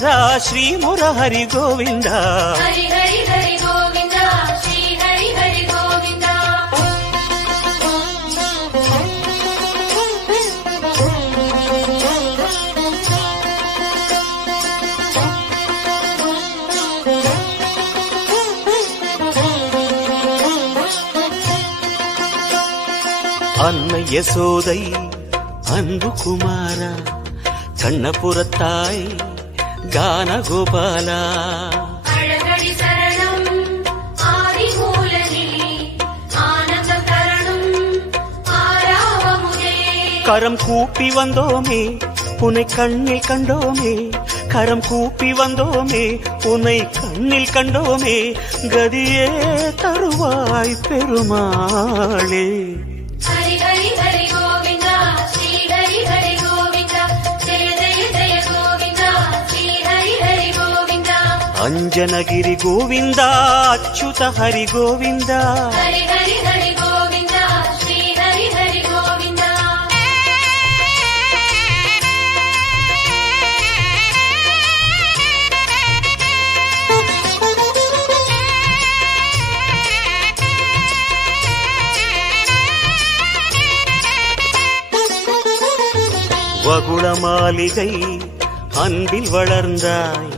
கோவிந்தா ஸ்ரீ முரஹரி கோவிந்தா ஹரி ஹரி ஹரி கோவிந்தா ஸ்ரீ ஹரி ஹரி கோவிந்தா அன்னை யசோதை அன்பு குமாரா கண்ணபுரத்தாய் ஆராவமுதே கரம் கூப்பி வந்தோமே உன்னை கண்ணில் கண்டோமே கரம் கூப்பி வந்தோமே உன்னை கண்ணில் கண்டோமே கதியே தருவாய் பெருமாளே அஞ்சனகிரி கோவிந்தா அச்சுத ஹரி கோவிந்தா. வகுள மாளிகை அன்பில் வளர்ந்தாய்.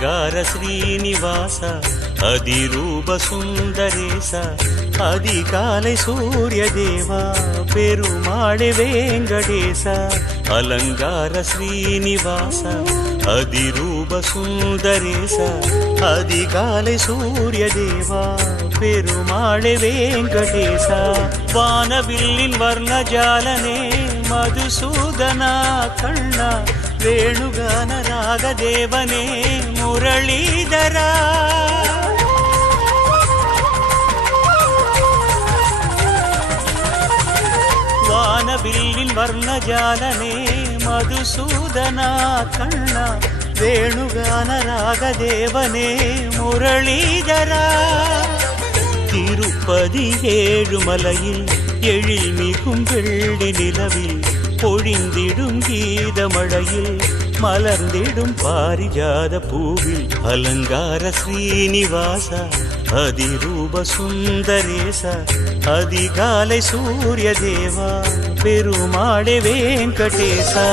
శృంగార శ్రీనివాస అది అధిరూప సుందరేశ అధికాలై సూర్యదేవా పెరుమాళె వెంకటేశ అలంగార శ్రీనివాస అది అధిరూప సుందరేశ అధికాలై సూర్యదేవా పెరుమాళె వెంకటేశ. వానబిల్లిన్ వర్ణజాలనే మధుసూదన కళ్ళ నర நாகதேவனே முரளிதரா. ராகதேவனே முரளீதரா வானவில்லின் வர்ணஜாலனே மதுசூதனா கண்ணா. வேணுகான ராகதேவனே முரளிதரா. திருப்பதி ஏழுமலையில் எழில் மிகும் வெள்ளி நிலவில் பொழிந்திடும் கீதமழையில் மலர்ந்திடும் பாரிஜாத பூவில் அலங்கார ஸ்ரீனிவாச அதிரூப சுந்தரேச அதிகாலை சூரிய தேவா பெருமாடே வெங்கடேசா.